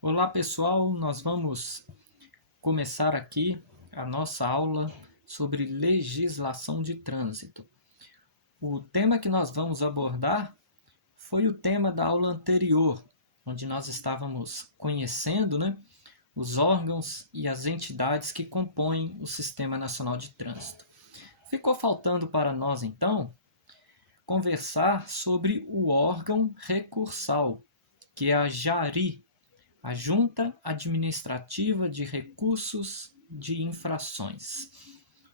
Olá pessoal, nós vamos começar aqui a nossa aula sobre legislação de trânsito. O tema que nós vamos abordar foi o tema da aula anterior, onde nós estávamos conhecendo, os órgãos e as entidades que compõem o Sistema Nacional de Trânsito. Ficou faltando para nós, então, conversar sobre o órgão recursal, que é a JARI, a Junta Administrativa de Recursos de Infrações.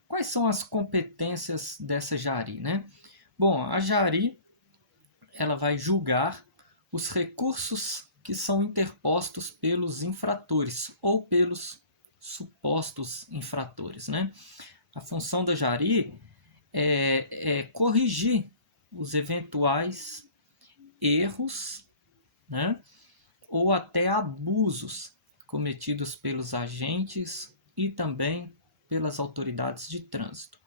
Quais são as competências dessa JARI, Bom, a JARI ela vai julgar os recursos que são interpostos pelos infratores ou pelos supostos infratores, A função da JARI é corrigir os eventuais erros, ou até abusos cometidos pelos agentes e também pelas autoridades de trânsito.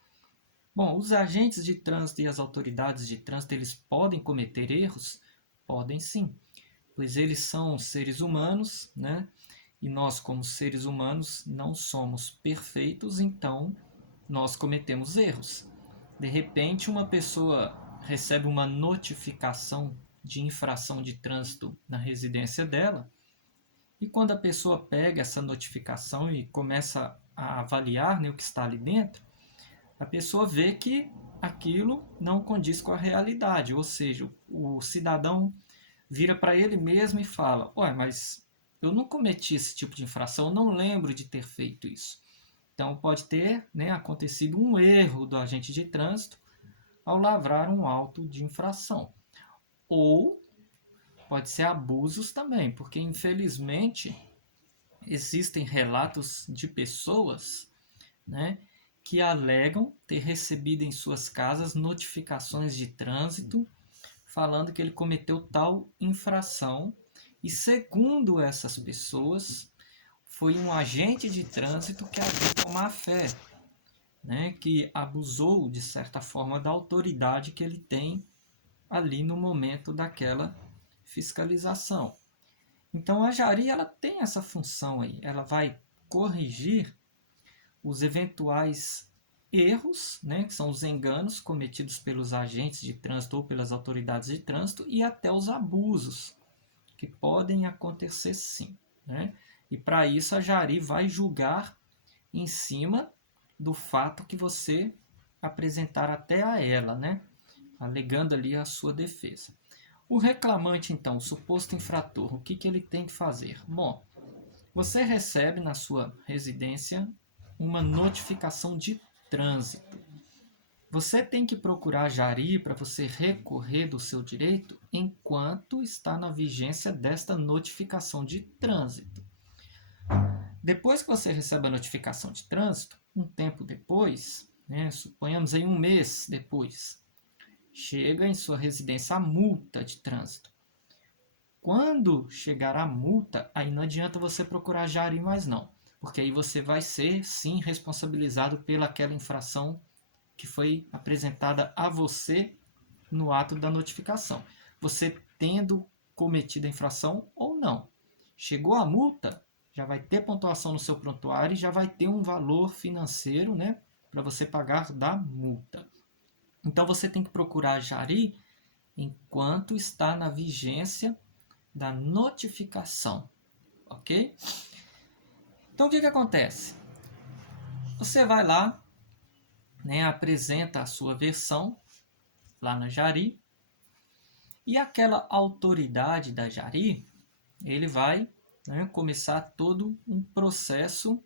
Bom, os agentes de trânsito e as autoridades de trânsito, eles podem cometer erros? Podem sim, pois eles são seres humanos, E nós, como seres humanos, não somos perfeitos, então nós cometemos erros. De repente, uma pessoa recebe uma notificação de infração de trânsito na residência dela, e quando a pessoa pega essa notificação e começa a avaliar, o que está ali dentro, a pessoa vê que aquilo não condiz com a realidade, ou seja, o cidadão vira para ele mesmo e fala: ué, mas eu não cometi esse tipo de infração, eu não lembro de ter feito isso. Então pode ter acontecido um erro do agente de trânsito ao lavrar um auto de infração. Ou pode ser abusos também, porque infelizmente existem relatos de pessoas, que alegam ter recebido em suas casas notificações de trânsito falando que ele cometeu tal infração, e segundo essas pessoas, foi um agente de trânsito que agiu com má fé, que abusou de certa forma da autoridade que ele tem ali no momento daquela fiscalização. Então a JARI ela tem essa função aí, ela vai corrigir os eventuais erros, que são os enganos cometidos pelos agentes de trânsito ou pelas autoridades de trânsito, e até os abusos que podem acontecer sim. E para isso a JARI vai julgar em cima do fato que você apresentar até a ela, alegando ali a sua defesa. O reclamante, então, o suposto infrator, o que ele tem que fazer? Bom, você recebe na sua residência uma notificação de trânsito. Você tem que procurar a JARI para você recorrer do seu direito enquanto está na vigência desta notificação de trânsito. Depois que você recebe a notificação de trânsito, um tempo depois, suponhamos aí um mês depois, chega em sua residência a multa de trânsito. Quando chegar a multa, aí não adianta você procurar a JARI mais não, porque aí você vai ser sim responsabilizado pelaquela infração que foi apresentada a você no ato da notificação. Você tendo cometido a infração ou não. Chegou a multa, já vai ter pontuação no seu prontuário e já vai ter um valor financeiro, para você pagar da multa. Então você tem que procurar a JARI enquanto está na vigência da notificação, ok? Então o que acontece? Você vai lá, apresenta a sua versão lá na JARI, e aquela autoridade da JARI, ele vai começar todo um processo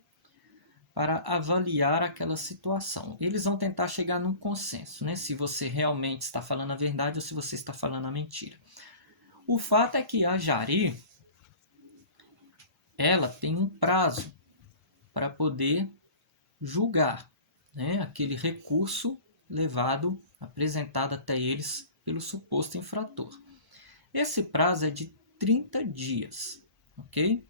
para avaliar aquela situação. Eles vão tentar chegar num consenso, se você realmente está falando a verdade ou se você está falando a mentira. O fato é que a JARI, ela tem um prazo para poder julgar aquele recurso apresentado até eles pelo suposto infrator. Esse prazo é de 30 dias, ok?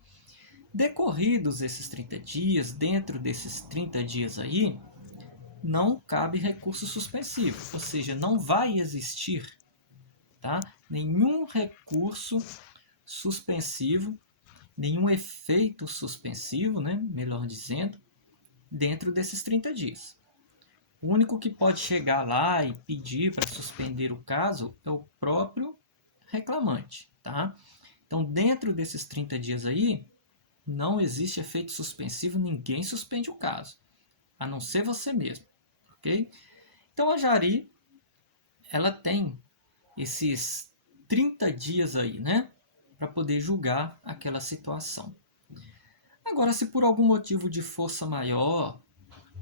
Decorridos esses 30 dias, dentro desses 30 dias aí, não cabe recurso suspensivo, ou seja, não vai existir nenhum recurso suspensivo nenhum efeito suspensivo, né, melhor dizendo, dentro desses 30 dias. O único que pode chegar lá e pedir para suspender o caso é o próprio reclamante, tá? Então, dentro desses 30 dias aí, não existe efeito suspensivo, ninguém suspende o caso, a não ser você mesmo, ok? Então, a Jari, ela tem esses 30 dias aí, né, para poder julgar aquela situação. Agora, se por algum motivo de força maior,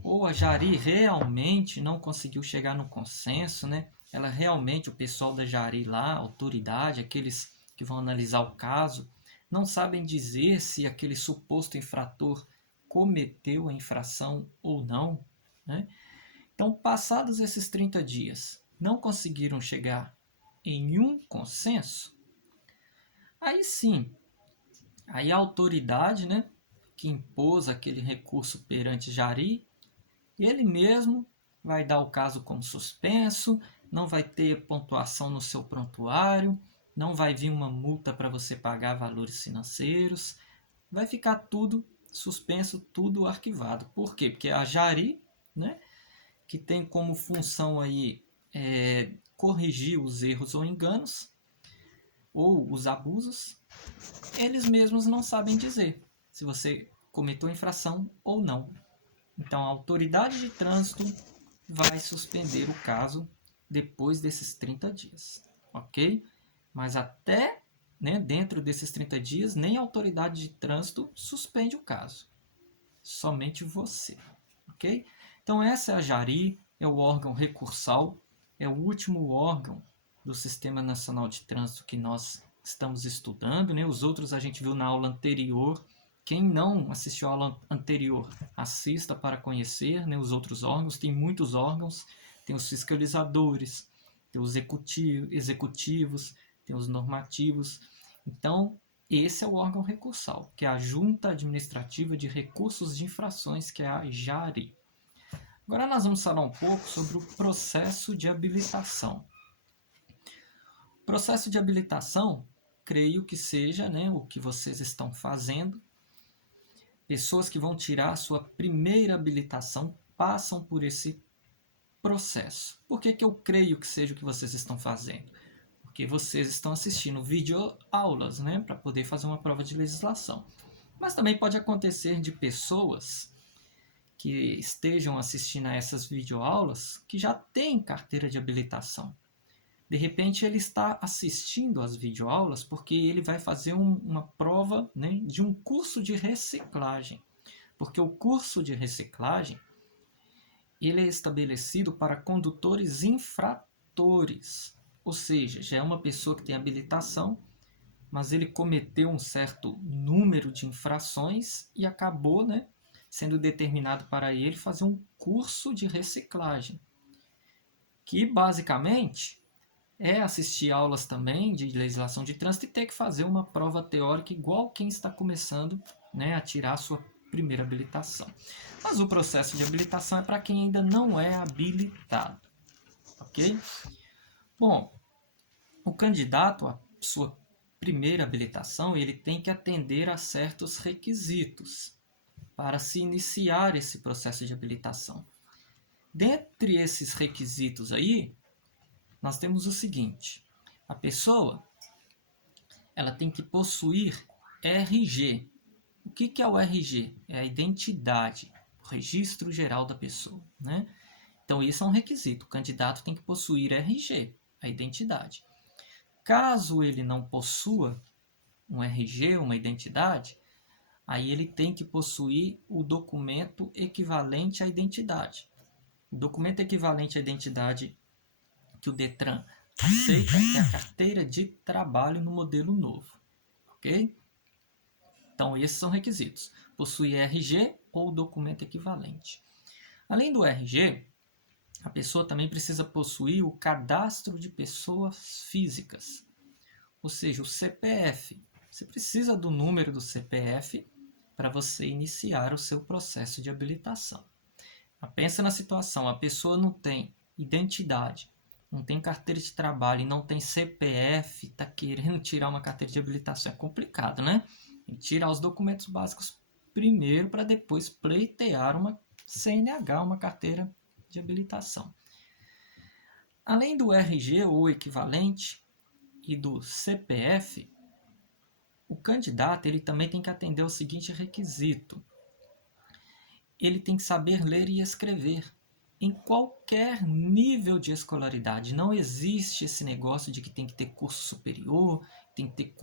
ou a Jari realmente não conseguiu chegar no consenso, né? Ela realmente, o pessoal da Jari lá, a autoridade, aqueles que vão analisar o caso, não sabem dizer se aquele suposto infrator cometeu a infração ou não, né? Então, passados esses 30 dias, não conseguiram chegar em um consenso, aí sim, aí a autoridade, né, que impôs aquele recurso perante Jari, ele mesmo vai dar o caso como suspenso, não vai ter pontuação no seu prontuário, não vai vir uma multa para você pagar valores financeiros, vai ficar tudo suspenso, tudo arquivado. Por quê? Porque a Jari, né, que tem como função aí corrigir os erros ou enganos, ou os abusos, eles mesmos não sabem dizer se você cometeu infração ou não. Então, a autoridade de trânsito vai suspender o caso depois desses 30 dias, ok? Mas até, né, dentro desses 30 dias, nem a autoridade de trânsito suspende o caso, somente você, ok? Então, essa é a Jari, é o órgão recursal, é o último órgão do Sistema Nacional de Trânsito que nós estamos estudando, né? Os outros a gente viu na aula anterior. Quem não assistiu a aula anterior, assista para conhecer, né, os outros órgãos. Tem muitos órgãos, tem os fiscalizadores, tem os executivos, tem os normativos. Então, esse é o órgão recursal, que é a Junta Administrativa de Recursos de Infrações, que é a JARI. Agora nós vamos falar um pouco sobre o processo de habilitação. O processo de habilitação, creio que seja, né, o que vocês estão fazendo. Pessoas que vão tirar a sua primeira habilitação passam por esse processo. Por que eu creio que seja o que vocês estão fazendo? Porque vocês estão assistindo videoaulas, né, para poder fazer uma prova de legislação. Mas também pode acontecer de pessoas que estejam assistindo a essas videoaulas que já têm carteira de habilitação. De repente ele está assistindo às videoaulas porque ele vai fazer uma prova, né, de um curso de reciclagem. Porque o curso de reciclagem ele é estabelecido para condutores infratores. Ou seja, já é uma pessoa que tem habilitação, mas ele cometeu um certo número de infrações e acabou, né, sendo determinado para ele fazer um curso de reciclagem, que basicamente é assistir aulas também de legislação de trânsito e ter que fazer uma prova teórica igual quem está começando, né, a tirar a sua primeira habilitação. Mas o processo de habilitação é para quem ainda não é habilitado, ok? Bom, o candidato à sua primeira habilitação, ele tem que atender a certos requisitos para se iniciar esse processo de habilitação. Dentre esses requisitos aí, nós temos o seguinte: a pessoa ela tem que possuir RG. O que é o RG? É a identidade, o registro geral da pessoa, né? Então isso é um requisito. O candidato tem que possuir RG, a identidade. Caso ele não possua um RG, uma identidade, aí ele tem que possuir o documento equivalente à identidade. O documento equivalente à identidade que o Detran aceita é a carteira de trabalho no modelo novo, ok? Então esses são requisitos: possuir RG ou documento equivalente. Além do RG, a pessoa também precisa possuir o cadastro de pessoas físicas, ou seja, o CPF. Você precisa do número do CPF para você iniciar o seu processo de habilitação. Mas pensa na situação: a pessoa não tem identidade, não tem carteira de trabalho e não tem CPF, está querendo tirar uma carteira de habilitação. É complicado, né? Tem que tirar os documentos básicos primeiro para depois pleitear uma CNH, uma carteira de habilitação. Além do RG ou equivalente e do CPF, o candidato ele também tem que atender ao seguinte requisito. Ele tem que saber ler e escrever em qualquer nível de escolaridade. Não existe esse negócio de que tem que ter curso superior, tem que ter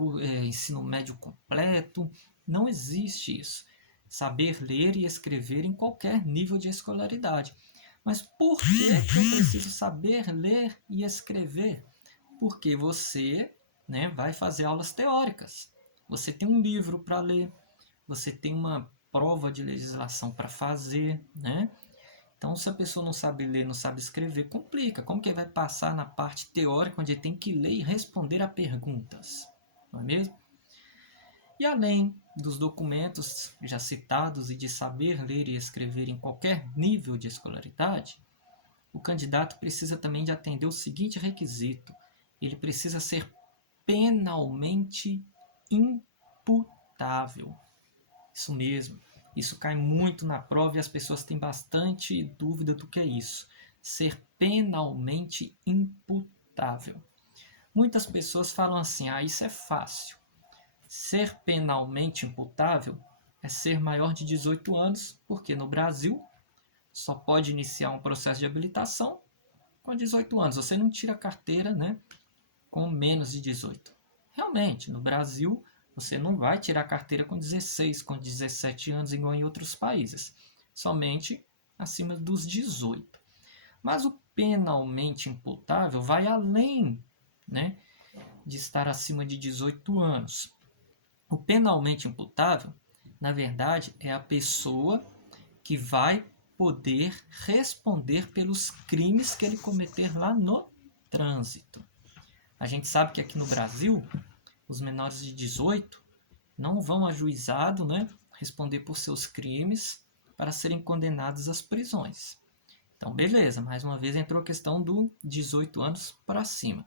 ensino médio completo. Não existe isso. Saber ler e escrever em qualquer nível de escolaridade. Mas por que eu preciso saber ler e escrever? Porque você, né, vai fazer aulas teóricas. Você tem um livro para ler, você tem uma prova de legislação para fazer, né? Então, se a pessoa não sabe ler, não sabe escrever, complica. Como que ele vai passar na parte teórica, onde ele tem que ler e responder a perguntas? Não é mesmo? E além dos documentos já citados e de saber ler e escrever em qualquer nível de escolaridade, o candidato precisa também de atender o seguinte requisito. Ele precisa ser penalmente imputável. Isso mesmo. Isso cai muito na prova e as pessoas têm bastante dúvida do que é isso. Ser penalmente imputável. Muitas pessoas falam assim, isso é fácil. Ser penalmente imputável é ser maior de 18 anos, porque no Brasil só pode iniciar um processo de habilitação com 18 anos. Você não tira a carteira, né, com menos de 18. Realmente, no Brasil, você não vai tirar a carteira com 16, com 17 anos, igual em outros países. Somente acima dos 18. Mas o penalmente imputável vai além, né, de estar acima de 18 anos. O penalmente imputável, na verdade, é a pessoa que vai poder responder pelos crimes que ele cometer lá no trânsito. A gente sabe que aqui no Brasil, os menores de 18 não vão a juizado, né, responder por seus crimes para serem condenados às prisões. Então, beleza, mais uma vez entrou a questão do 18 anos para cima.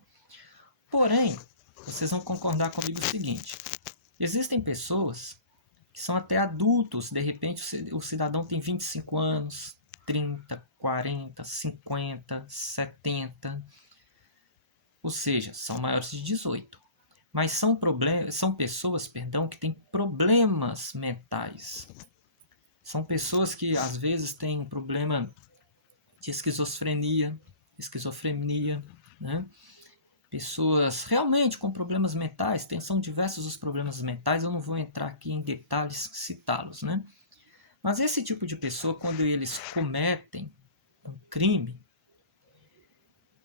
Porém, vocês vão concordar comigo o seguinte, existem pessoas que são até adultos, de repente o cidadão tem 25 anos, 30, 40, 50, 70, ou seja, são maiores de 18. Mas são pessoas que têm problemas mentais. São pessoas que às vezes têm um problema de esquizofrenia, né? Pessoas realmente com problemas mentais, são diversos os problemas mentais, eu não vou entrar aqui em detalhes citá-los, né? Mas esse tipo de pessoa, quando eles cometem um crime,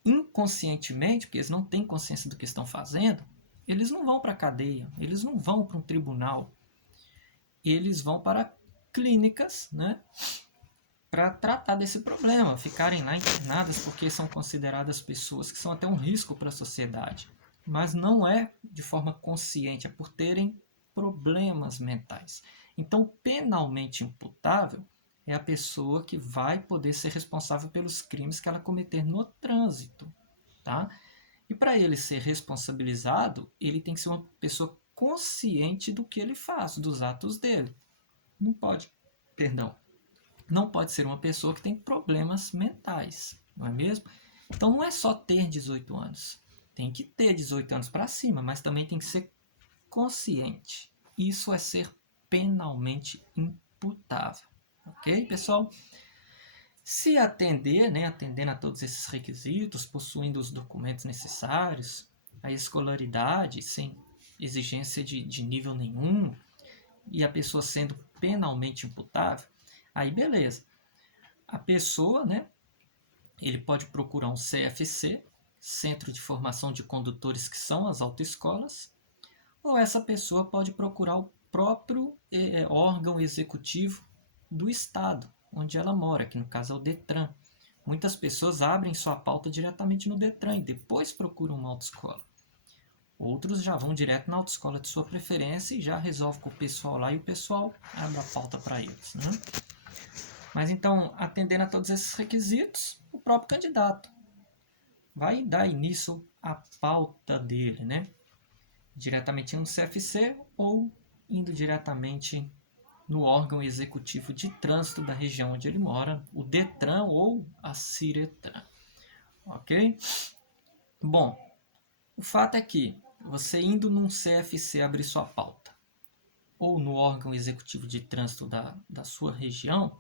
inconscientemente, porque eles não têm consciência do que estão fazendo, eles não vão para a cadeia, eles não vão para um tribunal, eles vão para clínicas, né, para tratar desse problema, ficarem lá internadas porque são consideradas pessoas que são até um risco para a sociedade. Mas não é de forma consciente, é por terem problemas mentais. Então, penalmente imputável é a pessoa que vai poder ser responsável pelos crimes que ela cometer no trânsito, tá? E para ele ser responsabilizado, ele tem que ser uma pessoa consciente do que ele faz, dos atos dele. Não pode ser uma pessoa que tem problemas mentais, não é mesmo? Então não é só ter 18 anos. Tem que ter 18 anos para cima, mas também tem que ser consciente. Isso é ser penalmente imputável. Ok, pessoal? Se atender, né, atendendo a todos esses requisitos, possuindo os documentos necessários, a escolaridade sem exigência de nível nenhum, e a pessoa sendo penalmente imputável, aí beleza. A pessoa, né, ele pode procurar um CFC, Centro de Formação de Condutores, que são as autoescolas, ou essa pessoa pode procurar o próprio órgão executivo do estado onde ela mora, que no caso é o Detran. Muitas pessoas abrem sua pauta diretamente no Detran e depois procuram uma autoescola. Outros já vão direto na autoescola de sua preferência e já resolve com o pessoal lá e o pessoal abre a pauta para eles, né? Mas então, atendendo a todos esses requisitos, o próprio candidato vai dar início à pauta dele, né? Diretamente no CFC ou indo diretamente no órgão executivo de trânsito da região onde ele mora, o DETRAN ou a CIRETRAN. Ok? Bom, o fato é que você indo num CFC abrir sua pauta, ou no órgão executivo de trânsito da sua região,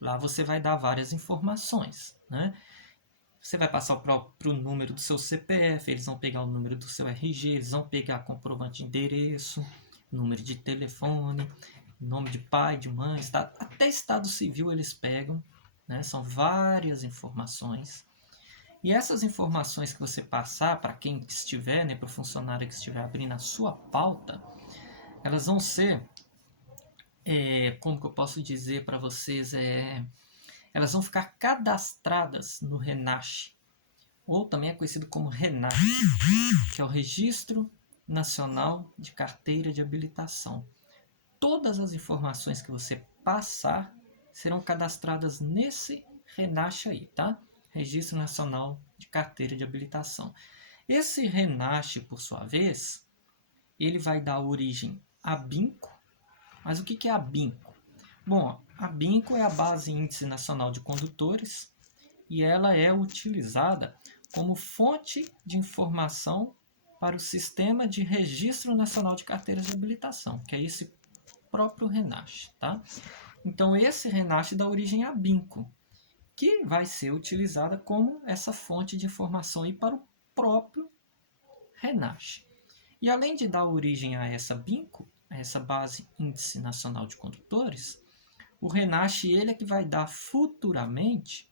lá você vai dar várias informações, né? Você vai passar para o número do seu CPF, eles vão pegar o número do seu RG, eles vão pegar comprovante de endereço, número de telefone, nome de pai, de mãe, estado, até estado civil eles pegam, né? São várias informações. E essas informações que você passar para quem estiver, né, para o funcionário que estiver abrindo a sua pauta, elas vão ser, como que eu posso dizer para vocês, elas vão ficar cadastradas no RENASH, ou também é conhecido como RENAC, que é o Registro Nacional de Carteira de Habilitação. Todas as informações que você passar serão cadastradas nesse RENASH aí, tá? Registro Nacional de Carteira de Habilitação. Esse RENASH, por sua vez, ele vai dar origem a BINCO. Mas o que é a BINCO? Bom, a BINCO é a Base Índice Nacional de Condutores e ela é utilizada como fonte de informação para o Sistema de Registro Nacional de Carteiras de Habilitação, que é esse próprio RENASH, tá? Então, esse RENASH dá origem à BINCO, que vai ser utilizada como essa fonte de informação aí para o próprio RENASH. E além de dar origem a essa BINCO, a essa Base Índice Nacional de Condutores, o RENASH ele é que vai dar futuramente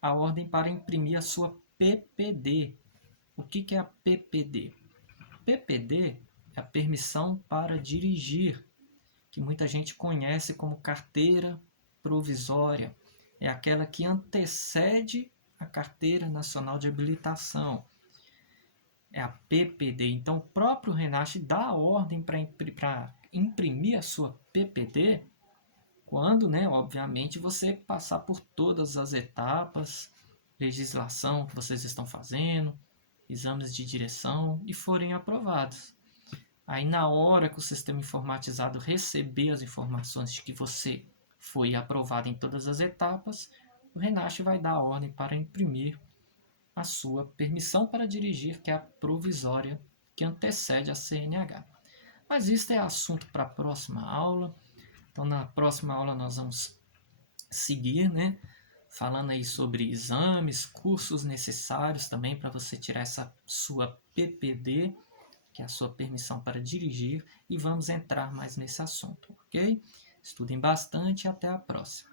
a ordem para imprimir a sua PPD. O que é a PPD? PPD é a permissão para dirigir, que muita gente conhece como carteira provisória. É aquela que antecede a Carteira Nacional de Habilitação. É a PPD. Então, o próprio RENASH dá a ordem para imprimir a sua PPD quando, né, obviamente, você passar por todas as etapas, legislação que vocês estão fazendo, exames de direção e forem aprovados. Aí, na hora que o sistema informatizado receber as informações de que você foi aprovado em todas as etapas, o RENASH vai dar a ordem para imprimir a sua permissão para dirigir, que é a provisória, que antecede a CNH. Mas isso é assunto para a próxima aula. Então, na próxima aula nós vamos seguir, né, falando aí sobre exames, cursos necessários também para você tirar essa sua PPD, que é a sua permissão para dirigir, e vamos entrar mais nesse assunto, ok? Estudem bastante e até a próxima.